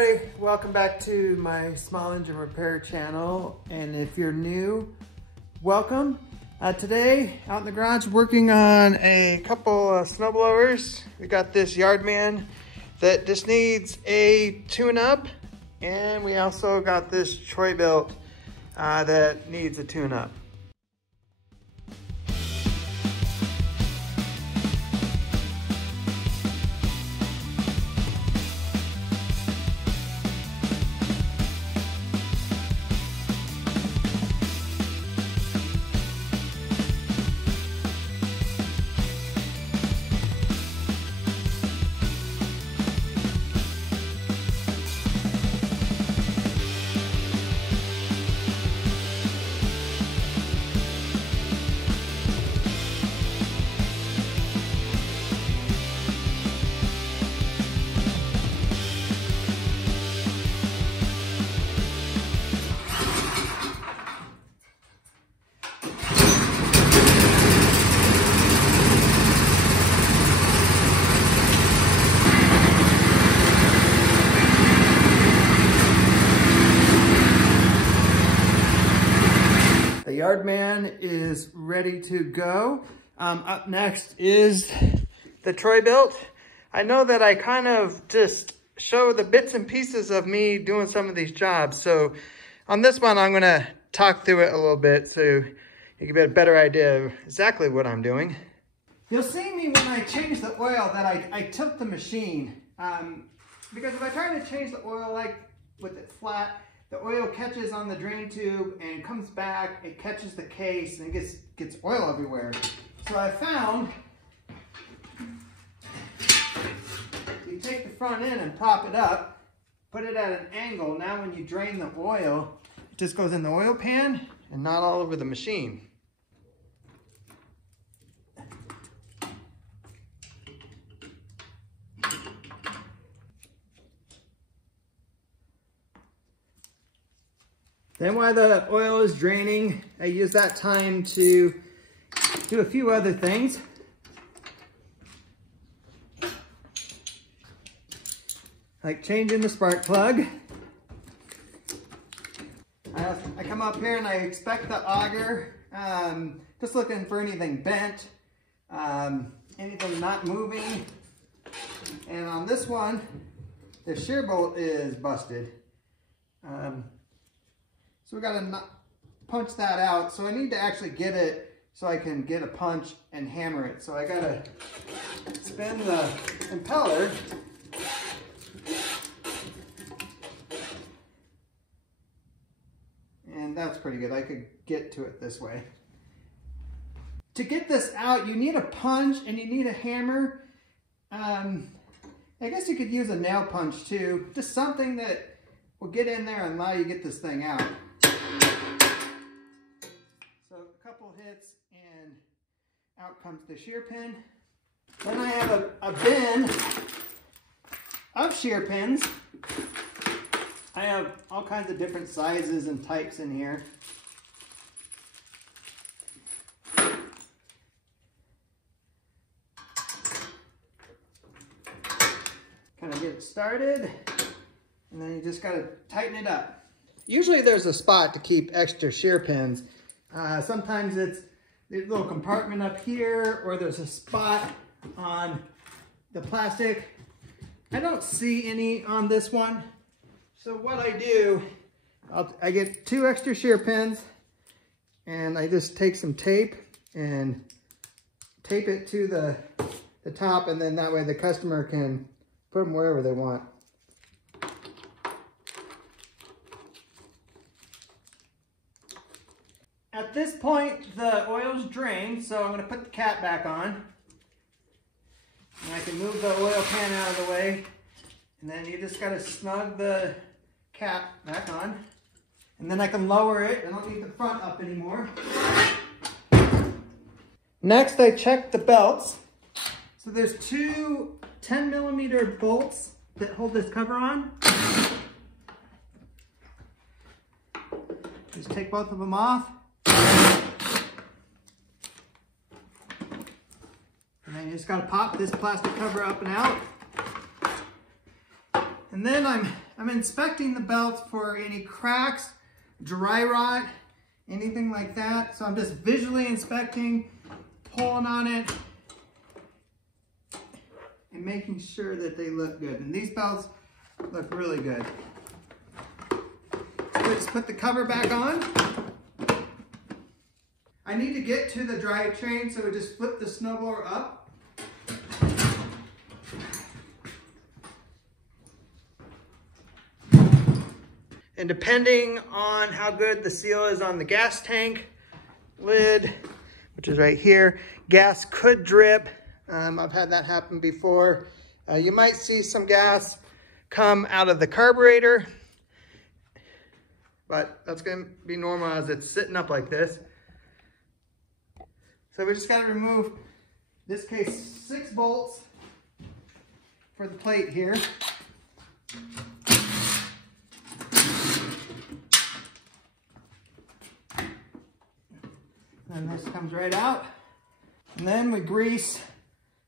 everybody, welcome back to my small engine repair channel. And if you're new, welcome. Today out in the garage working on a couple of snowblowers. We got this Yardman that just needs a tune-up, and we also got this Troy-Bilt that needs a tune-up. The Yardman is ready to go. Up next is the Troy-Bilt. I know that I kind of just show the bits and pieces of me doing some of these jobs. So on this one, I'm gonna talk through it a little bit so you can get a better idea of exactly what I'm doing. You'll see me when I change the oil that I tilt the machine. Because if I try to change the oil like with it flat, the oil catches on the drain tube and comes back, it catches the case and it gets oil everywhere. So I found you take the front end and prop it up, put it at an angle. Now when you drain the oil, it just goes in the oil pan and not all over the machine. Then while the oil is draining, I use that time to do a few other things. Like changing the spark plug. I come up here and I inspect the auger, just looking for anything bent, anything not moving. And on this one, the shear bolt is busted. So we gotta punch that out. So I need to actually get it so I can get a punch and hammer it. So I gotta spin the impeller. And that's pretty good. I could get to it this way. To get this out, you need a punch and you need a hammer. I guess you could use a nail punch too. Just something that will get in there and allow you to get this thing out. So a couple hits and out comes the shear pin. Then I have a bin of shear pins. I have all kinds of different sizes and types in here. Kind of get it started, and then you just got to tighten it up. Usually there's a spot to keep extra shear pins. Sometimes it's a little compartment up here, or there's a spot on the plastic. I don't see any on this one. So what I do, I get 2 extra shear pins, and I just take some tape and tape it to the top, and then that way the customer can put them wherever they want. At this point, the oil's drained, so I'm going to put the cap back on. And I can move the oil pan out of the way. And then you just got to snug the cap back on. And then I can lower it. I don't need the front up anymore. Next, I check the belts. So there's 2 10mm bolts that hold this cover on. Just take both of them off. And then you just got to pop this plastic cover up and out. And then I'm inspecting the belt for any cracks, dry rot, anything like that. So I'm just visually inspecting, pulling on it, and making sure that they look good. And these belts look really good. So we just put the cover back on. I need to get to the drivetrain, so we just flip the snowblower up. And depending on how good the seal is on the gas tank lid, which is right here, gas could drip. I've had that happen before. You might see some gas come out of the carburetor, but that's gonna be normal as it's sitting up like this. So we just gotta remove, in this case, 6 bolts for the plate here. And this comes right out. And then we grease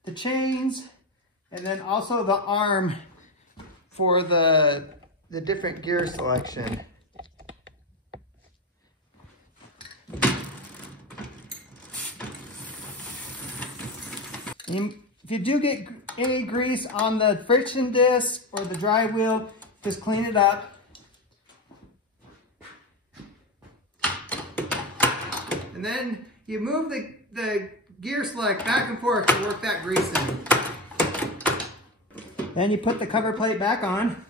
the chains and then also the arm for the different gear selection. If you do get any grease on the friction disc or the drive wheel, just clean it up. And then you move the gear select back and forth to work that grease in. Then you put the cover plate back on.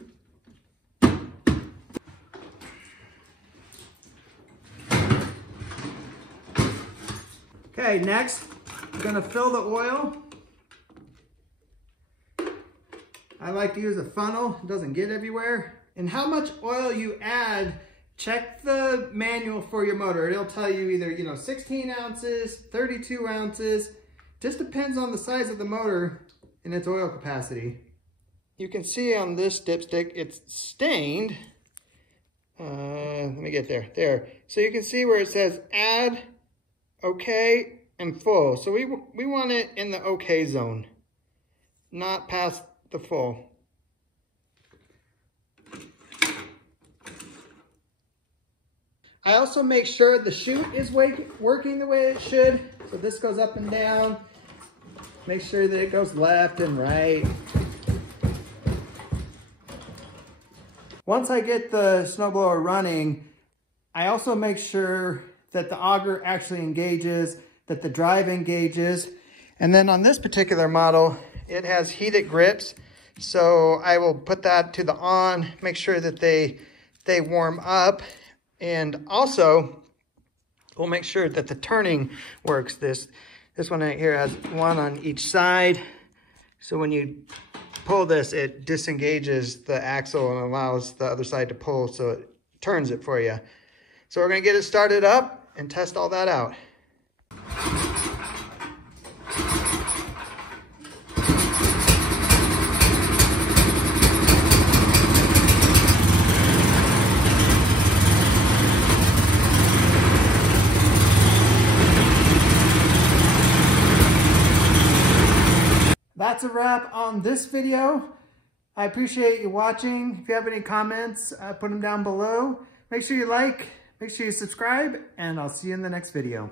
Okay, next, we're gonna fill the oil. I like to use a funnel, it doesn't get everywhere. And how much oil you add, check the manual for your motor. It'll tell you either, 16 ounces, 32 ounces. Just depends on the size of the motor and its oil capacity. You can see on this dipstick, it's stained. Let me get there. There. So you can see where it says add, okay, and full. So we want it in the okay zone, not past the full. I also make sure the chute is working the way it should. So this goes up and down. Make sure that it goes left and right. Once I get the snowblower running, I also make sure that the auger actually engages, that the drive engages. And then on this particular model, it has heated grips. So I will put that to the on, make sure that they warm up. And also, we'll make sure that the turning works. This one right here has one on each side. So when you pull this, it disengages the axle and allows the other side to pull, so it turns it for you. So we're gonna get it started up and test all that out. That's a wrap on this video. I appreciate you watching. If you have any comments, put them down below. Make sure you like, make sure you subscribe, and I'll see you in the next video.